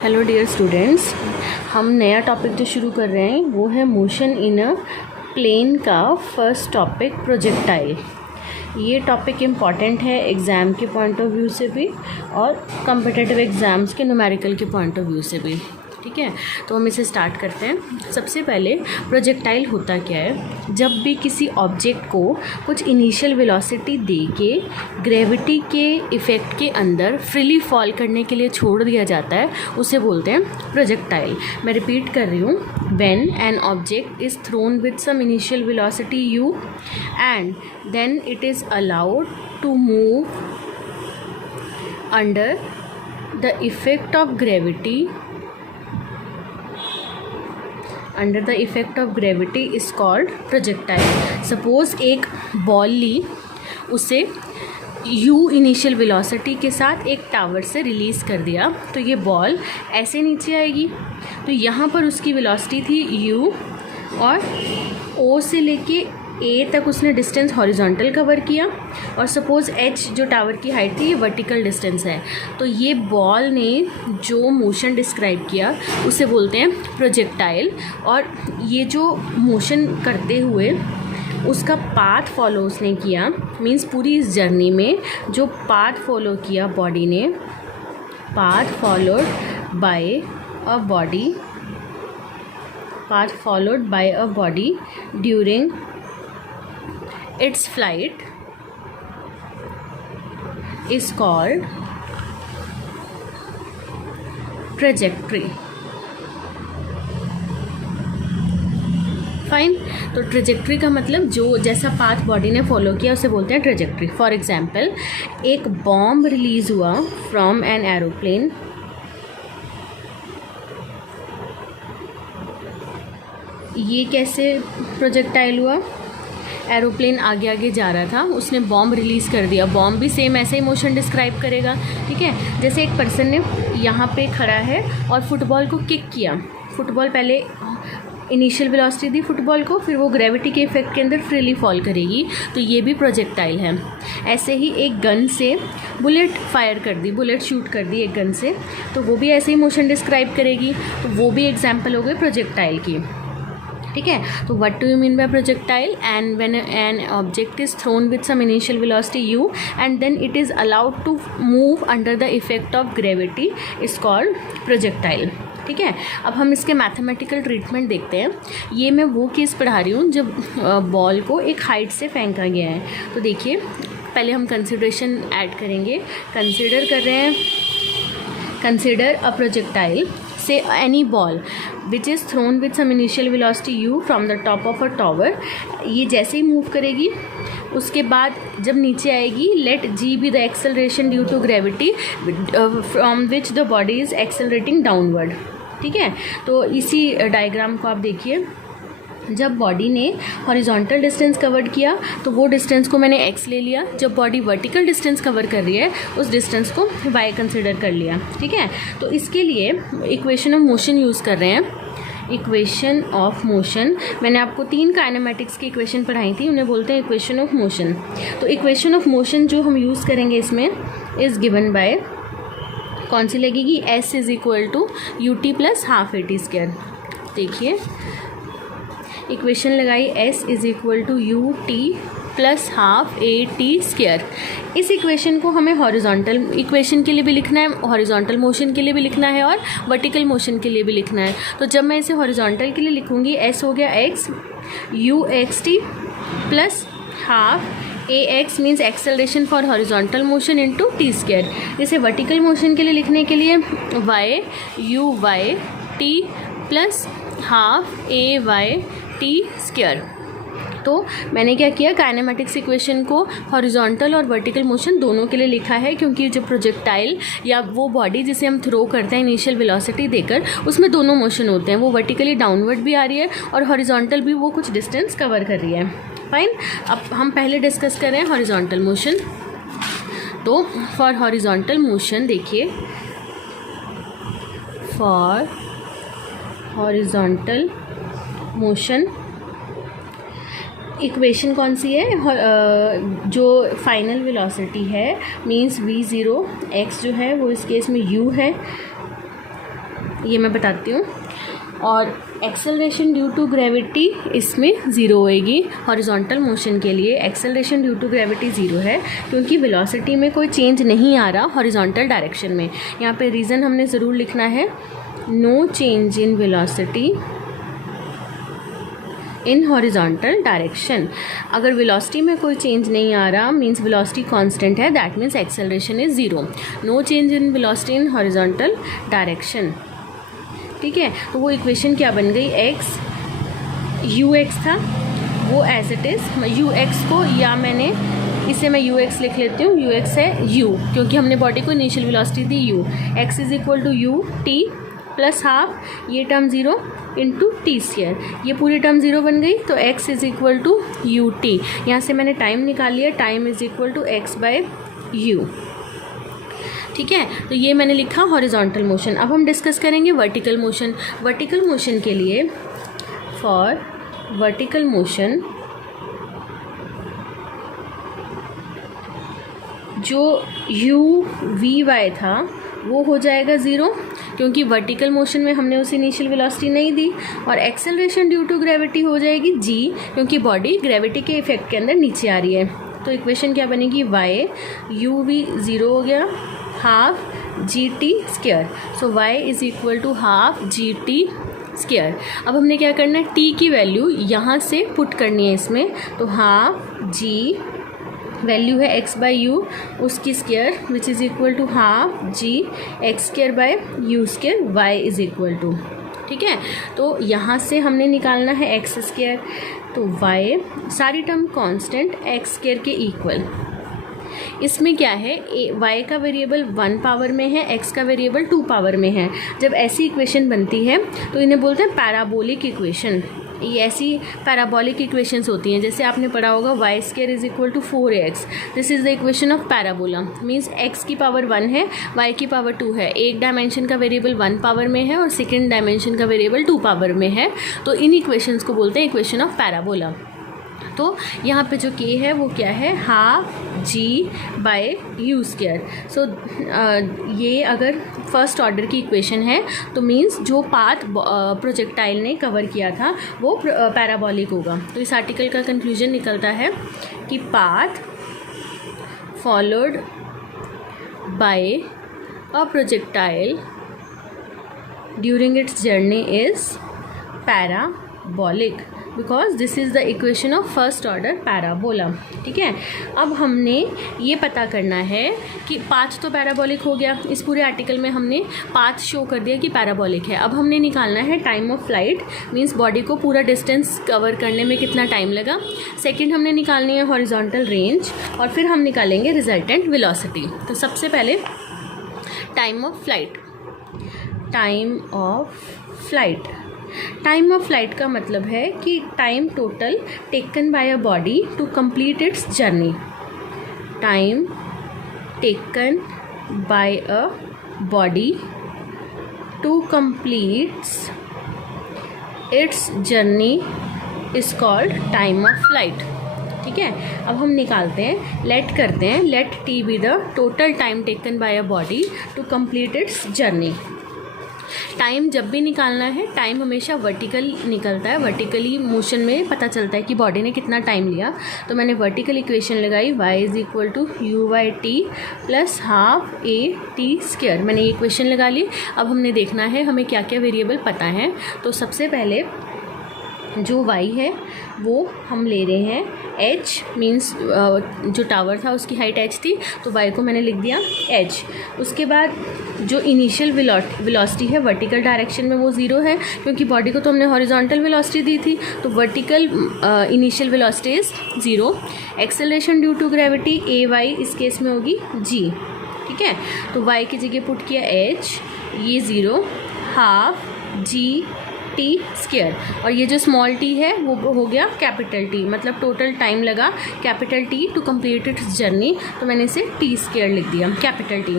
Hello dear students, हम नया topic जो शुरू कर रहे हैं वो है मोशन इन अ प्लेन का फर्स्ट टॉपिक प्रोजेक्टाइल। ये टॉपिक इम्पॉर्टेंट है एग्ज़ाम के पॉइंट ऑफ व्यू से भी और कॉम्पिटिटिव एग्ज़ाम्स के न्यूमेरिकल के पॉइंट ऑफ व्यू से भी। ठीक है, तो हम इसे स्टार्ट करते हैं। सबसे पहले प्रोजेक्टाइल होता क्या है। जब भी किसी ऑब्जेक्ट को कुछ इनिशियल वेलोसिटी दे के ग्रेविटी के इफ़ेक्ट के अंदर फ्रीली फॉल करने के लिए छोड़ दिया जाता है, उसे बोलते हैं प्रोजेक्टाइल। मैं रिपीट कर रही हूँ, when an object is thrown with some initial velocity u and then it is allowed to move under the effect of gravity under the effect of gravity is called projectile. Suppose एक ball ली, उसे u initial velocity के साथ एक tower से release कर दिया, तो ये बॉल ऐसे नीचे आएगी। तो यहाँ पर उसकी वेलोसिटी थी u और o से लेके a तक उसने डिस्टेंस हॉरिजॉन्टल कवर किया, और सपोज़ h जो टावर की हाइट थी ये वर्टिकल डिस्टेंस है। तो ये बॉल ने जो मोशन डिस्क्राइब किया उसे बोलते हैं प्रोजेक्टाइल। और ये जो मोशन करते हुए उसका पाथ फॉलो उसने किया, मीन्स पूरी इस जर्नी में जो पाथ फॉलो किया बॉडी ने, path followed by a body during its flight is called trajectory। Fine. तो ट्रेजेक्ट्री का मतलब जो जैसा पाथ बॉडी ने फॉलो किया उसे बोलते हैं ट्रेजेक्ट्री। फॉर एग्जाम्पल, एक बॉम्ब रिलीज हुआ फ्रॉम एन एरोप्लेन। ये कैसे प्रोजेक्टाइल हुआ? एरोप्लेन आगे आगे जा रहा था, उसने बॉम्ब रिलीज़ कर दिया। बॉम्ब भी सेम ऐसे ही मोशन डिस्क्राइब करेगा। ठीक है, जैसे एक पर्सन ने यहाँ पे खड़ा है और फुटबॉल को किक किया। फुटबॉल पहले इनिशियल वेलोसिटी दी फुटबॉल को, फिर वो ग्रेविटी के इफेक्ट के अंदर फ्रीली फॉल करेगी, तो ये भी प्रोजेक्टाइल है। ऐसे ही एक गन से बुलेट शूट कर दी एक गन से, तो वो भी ऐसे ही मोशन डिस्क्राइब करेगी, तो वो भी एग्जाम्पल हो गए प्रोजेक्टाइल की। ठीक है, तो what do you mean by projectile? And when an object is thrown with some initial velocity u and then it is allowed to move under the effect of gravity is called projectile. ठीक है, अब हम इसके mathematical treatment देखते हैं। ये मैं वो केस पढ़ा रही हूँ जब बॉल को एक हाइट से फेंका गया है। तो देखिए, पहले हम कंसिडरेशन ऐड करेंगे। Consider a projectile say any ball which is thrown with some initial velocity u from the top of a tower. ये जैसे ही मूव करेगी, उसके बाद जब नीचे आएगी, let g be the acceleration due to gravity from which the body is accelerating downward. ठीक है, तो इसी डायग्राम को आप देखिए। जब बॉडी ने हॉरिजॉन्टल डिस्टेंस कवर किया तो वो डिस्टेंस को मैंने x ले लिया। जब बॉडी वर्टिकल डिस्टेंस कवर कर रही है उस डिस्टेंस को y कंसिडर कर लिया। ठीक है, तो इसके लिए इक्वेशन ऑफ मोशन यूज़ कर रहे हैं। इक्वेशन ऑफ मोशन, मैंने आपको 3 काइनेमेटिक्स की इक्वेशन पढ़ाई थी, उन्हें बोलते हैं इक्वेशन ऑफ मोशन। तो इक्वेशन ऑफ मोशन जो हम यूज़ करेंगे इसमें इज़ गिवन बाय, कौन सी लगेगी? s is equal to ut plus half at²। देखिए, इक्वेशन लगाई s is equal to ut plus half at²। इस इक्वेशन को हमें हॉरिजॉन्टल इक्वेशन के लिए भी लिखना है, हॉरिजॉन्टल मोशन के लिए भी लिखना है और वर्टिकल मोशन के लिए भी लिखना है। तो जब मैं इसे हॉरिजॉन्टल के लिए लिखूँगी, s हो गया x uxt plus half ax means acceleration for horizontal motion into t²। इसे वर्टिकल मोशन के लिए लिखने के लिए y uyt plus half ayt²। तो मैंने क्या किया, काइनेमेटिक्स इक्वेशन को हॉरिजॉन्टल और वर्टिकल मोशन दोनों के लिए लिखा है, क्योंकि जो प्रोजेक्टाइल या वो बॉडी जिसे हम थ्रो करते हैं इनिशियल वेलोसिटी देकर, उसमें दोनों मोशन होते हैं। वो वर्टिकली डाउनवर्ड भी आ रही है और हॉरिजॉन्टल भी वो कुछ डिस्टेंस कवर कर रही है। फाइन, अब हम पहले डिस्कस कर रहे हैं हॉरिजॉन्टल मोशन। तो फॉर हॉरिजॉन्टल मोशन देखिए, फॉर हॉरिजॉन्टल मोशन इक्वेशन कौन सी है? जो फाइनल वेलोसिटी है मींस v0 x जो है वो इस केस में u है, ये मैं बताती हूँ। और एक्सेलरेशन ड्यू टू ग्रेविटी इसमें 0 होएगी। हॉरिजॉन्टल मोशन के लिए एक्सेलरेशन ड्यू टू ग्रेविटी 0 है, क्योंकि वेलोसिटी में कोई चेंज नहीं आ रहा हॉरिजॉन्टल डायरेक्शन में। यहाँ पे रीज़न हमने ज़रूर लिखना है, no change in velocity in horizontal direction. अगर वेलोसिटी में कोई चेंज नहीं आ रहा मीन्स वेलोसिटी कांस्टेंट है, that means acceleration is 0। No change in velocity in horizontal direction. ठीक है, तो वो इक्वेशन क्या बन गई, एक्स यू एक्स था वो as it is u x को, या मैंने इसे मैं यू एक्स लिख लेती हूँ, यू एक्स है यू, क्योंकि हमने बॉडी को इनिशियल वेलोसिटी दी u. X is equal to u t plus half, ये टर्म 0 इंटू टी स्क्वायर, ये पूरी टर्म 0 बन गई। तो x is equal to u t, यहाँ से मैंने टाइम निकाल लिया, time is equal to x by u. ठीक है, तो ये मैंने लिखा हॉरिजॉन्टल मोशन। अब हम डिस्कस करेंगे वर्टिकल मोशन। वर्टिकल मोशन के लिए, फॉर वर्टिकल मोशन, जो u v y था वो हो जाएगा 0, क्योंकि वर्टिकल मोशन में हमने उसे इनिशियल वेलोसिटी नहीं दी। और एक्सेलरेशन ड्यू टू ग्रेविटी हो जाएगी g, क्योंकि बॉडी ग्रेविटी के इफेक्ट के अंदर नीचे आ रही है। तो इक्वेशन क्या बनेगी, y u v 0 हो गया, half g t square. So y is equal to half g t square. अब हमने क्या करना है, t की वैल्यू यहाँ से पुट करनी है इसमें। तो हाफ जी वैल्यू है x बाई यू, उसकी square which is equal to half g x square by u square, y is equal to. ठीक है, तो यहाँ से हमने निकालना है एक्स स्क्वायर, तो y सारी टर्म कांस्टेंट एक्स स्क्वायर के इक्वल। इसमें क्या है, y का वेरिएबल 1 पावर में है, x का वेरिएबल 2 पावर में है। जब ऐसी इक्वेशन बनती है तो इन्हें बोलते हैं पैराबोलिक इक्वेशन। ये ऐसी पैराबोलिक इक्वेशंस होती हैं, जैसे आपने पढ़ा होगा y square is equal to 4x, this is the equation of parabola. Means x की पावर 1 है, y की पावर 2 है, एक डायमेंशन का वेरिएबल 1 पावर में है और सेकेंड डायमेंशन का वेरिएबल 2 पावर में है। तो इन इक्वेशंस को बोलते हैं इक्वेशन ऑफ पैराबोला। तो यहाँ पे जो k है वो क्या है, half g by u square. So ये अगर फर्स्ट ऑर्डर की इक्वेशन है तो मीन्स जो पाथ प्रोजेक्टाइल ने कवर किया था वो पैराबोलिक होगा। तो इस आर्टिकल का कंक्लूजन निकलता है कि path followed by a projectile during its journey is parabolic, because this is the equation of first order parabola. ठीक है, अब हमने ये पता करना है कि पाथ तो पैराबोलिक हो गया, इस पूरे आर्टिकल में हमने पाथ शो कर दिया कि पैराबोलिक है। अब हमने निकालना है time of flight, means body को पूरा डिस्टेंस कवर करने में कितना टाइम लगा। सेकेंड हमने निकालनी है हॉरिजॉन्टल रेंज, और फिर हम निकालेंगे रिजल्टेंट वेलोसिटी। तो सबसे पहले time of flight. Time of flight, time of flight का मतलब है कि time total taken by a body to complete its journey. Time taken by a body to complete its journey is called time of flight. ठीक है, अब हम निकालते हैं, लेट करते हैं, let t be the total time taken by a body to complete its journey. Time जब भी निकालना है, टाइम हमेशा वर्टिकल निकलता है, वर्टिकली मोशन में पता चलता है कि बॉडी ने कितना टाइम लिया। तो मैंने वर्टिकल इक्वेशन लगाई, y is equal to u by t plus half a t square. मैंने ये इक्वेशन लगा ली। अब हमने देखना है हमें क्या क्या वेरिएबल पता है। तो सबसे पहले जो y है वो हम ले रहे हैं h, मीन्स जो टावर था उसकी हाइट h थी, तो y को मैंने लिख दिया h। उसके बाद जो इनिशियल वेलोसिटी है वर्टिकल डायरेक्शन में वो 0 है, क्योंकि बॉडी को तो हमने हॉरिजॉन्टल वेलोसिटी दी थी, तो vertical initial velocity is 0। Acceleration due to gravity a y इस केस में होगी g। ठीक है, तो y की जगह पुट किया h, ये 0, हाफ जी टी स्क्वायर, और ये जो स्मॉल टी है वो हो गया कैपिटल टी, मतलब टोटल टाइम लगा capital T to complete its journey, तो मैंने इसे टी स्क्वायर लिख दिया, कैपिटल टी।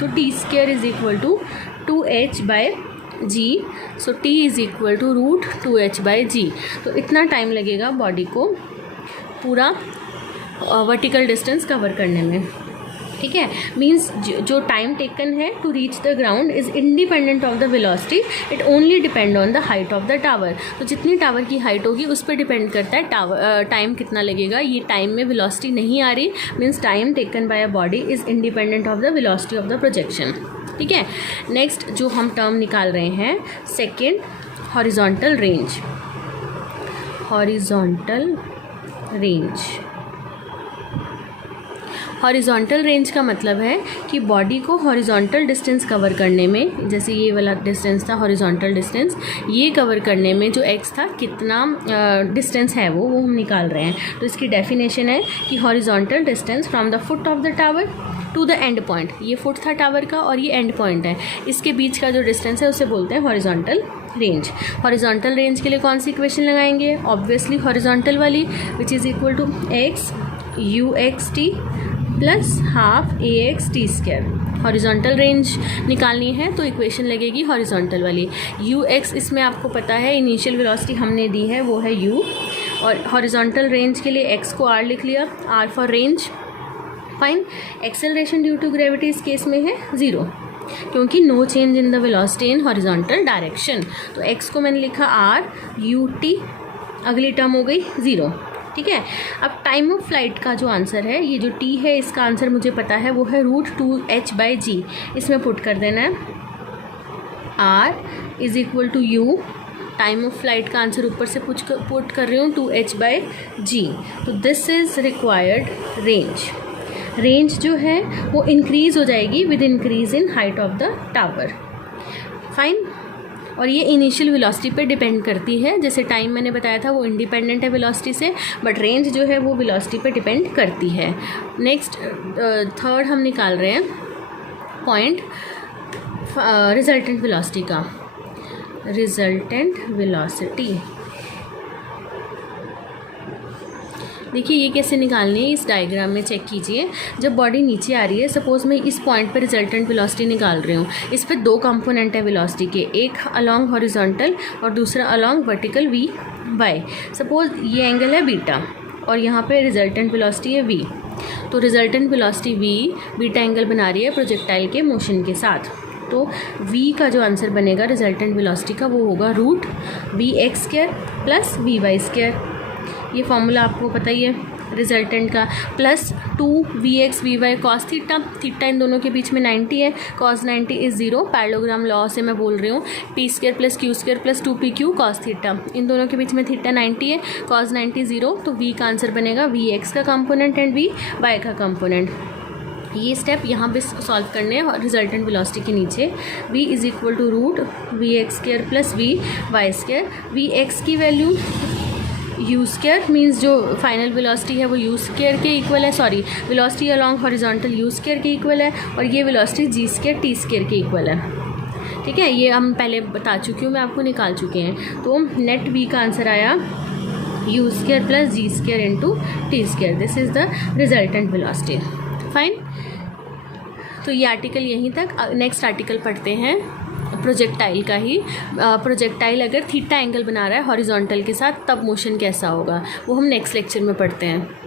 तो T square is equal to 2h by g, so T is equal to root 2h by g. तो इतना टाइम लगेगा बॉडी को पूरा वर्टिकल डिस्टेंस कवर करने में। ठीक है, मीन्स जो टाइम टेकन है to reach the ground is independent of the velocity, it only depend on the height of the tower. तो जितनी टावर की हाइट होगी उस पर डिपेंड करता है टाइम कितना लगेगा। ये टाइम में वेलोसिटी नहीं आ रही, means time taken by a body is independent of the velocity of the projection. ठीक है, नेक्स्ट जो हम टर्म निकाल रहे हैं, second horizontal range. Horizontal range, horizontal range का मतलब है कि बॉडी को हॉरिजॉन्टल डिस्टेंस कवर करने में, जैसे ये वाला डिस्टेंस था हॉरिजॉन्टल डिस्टेंस, ये कवर करने में जो एक्स था कितना डिस्टेंस है वो हम निकाल रहे हैं। तो इसकी डेफिनेशन है कि horizontal distance from the foot of the tower to the end point, ये फुट था टावर का और ये एंड पॉइंट है, इसके बीच का जो डिस्टेंस है उसे बोलते हैं हॉरिजॉन्टल रेंज। हॉरिजॉन्टल रेंज के लिए कौन सी इक्वेशन लगाएंगे? ऑब्वियसली हॉरिजॉन्टल वाली, which is equal to x u x t plus half a x t square. Horizontal range निकालनी है तो इक्वेशन लगेगी हॉरिजॉन्टल वाली। यू एक्स इसमें आपको पता है इनिशियल वेलोसिटी हमने दी है वो है यू, और हॉरिजॉन्टल रेंज के लिए एक्स को आर लिख लिया, r for range. Fine, acceleration due to gravity इस केस में है 0, क्योंकि no change in the velocity in horizontal direction. तो एक्स को मैंने लिखा आर यू टी, अगली टर्म हो गई 0। ठीक है, अब टाइम ऑफ फ्लाइट का जो आंसर है, ये जो टी है इसका आंसर मुझे पता है वो है √2h/g। इसमें पुट कर देना है r is equal to u, time of flight का आंसर ऊपर से पुट कर रही हूँ 2h/g। तो this is required range. Range जो है वो इंक्रीज़ हो जाएगी with increase in height of the tower. Fine, और ये इनिशियल वेलोसिटी पे डिपेंड करती है। जैसे टाइम मैंने बताया था वो इंडिपेंडेंट है वेलोसिटी से, बट रेंज जो है वो वेलोसिटी पे डिपेंड करती है। नेक्स्ट थर्ड हम निकाल रहे हैं पॉइंट रिजल्टेंट वेलोसिटी का। रिजल्टेंट वेलोसिटी देखिए ये कैसे निकालनी है, इस डायग्राम में चेक कीजिए। जब बॉडी नीचे आ रही है, सपोज मैं इस पॉइंट पर रिजल्टेंट वेलोसिटी निकाल रही हूँ, इस पर 2 कंपोनेंट है वेलोसिटी के, एक अलोंग हॉरिजॉन्टल और दूसरा along vertical v y. Suppose ये एंगल है बीटा और यहाँ पे रिजल्टेंट वेलोसिटी है वी। तो resultant velocity v beta angle बना रही है प्रोजेक्टाइल के मोशन के साथ। तो v का जो आंसर बनेगा रिजल्टेंट वेलोसिटी का वो होगा √vx² प्लस vy²। ये फॉर्मूला आपको पता ही है रिजल्टेंट का, plus 2vx vy cos theta, theta इन दोनों के बीच में 90 है, cos 90 इज़ 0। पैरेललोग्राम लॉ से मैं बोल रही हूँ, p² plus q² plus 2pq cos theta, इन दोनों के बीच में थीटा 90 है, cos 90 0। तो v का आंसर बनेगा vx का कंपोनेंट एंड vy का कंपोनेंट। ये स्टेप यहाँ पे सॉल्व करने हैं रिजल्टेंट वेलोसिटी के नीचे। v is equal to √vx² plus vy²। vx की वैल्यू u² मीन्स जो फाइनल वेलोसिटी है वो u² के इक्वल है, sorry velocity along horizontal u² के इक्वल है, और ये वेलोसिटी g² t² के इक्वल है। ठीक है, ये हम पहले बता चुकी हूँ, मैं आपको निकाल चुके हैं। तो नेट v का आंसर आया u² plus g² into t²। This is the resultant velocity. Fine, तो ये आर्टिकल यहीं तक। नेक्स्ट आर्टिकल पढ़ते हैं प्रोजेक्टाइल का ही। प्रोजेक्टाइल अगर थीटा एंगल बना रहा है हॉरिजॉन्टल के साथ तब मोशन कैसा होगा वो हम नेक्स्ट लेक्चर में पढ़ते हैं।